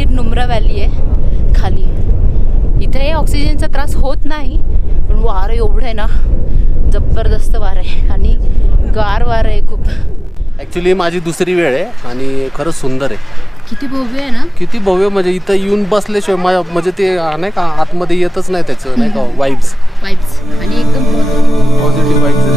ही नुम्रा valley आहे खाली. इथे ऑक्सिजनचा त्रास होत नाही, पण वारं एवढं आहे ना, जबरदस्त वारं आहे आणि गार वारं आहे खूप. ॲक्च्युली माझी दुसरी वेळ आहे आणि खरंच सुंदर आहे. किती भव्य आहे ना, किती भव्य. म्हणजे इथं येऊन बसल्याशिवाय म्हणजे ते नाही का आतमध्ये येतच नाही त्याचं नाही का वाईब्स आणि एकदम पॉझिटिव्ह वाईब्स.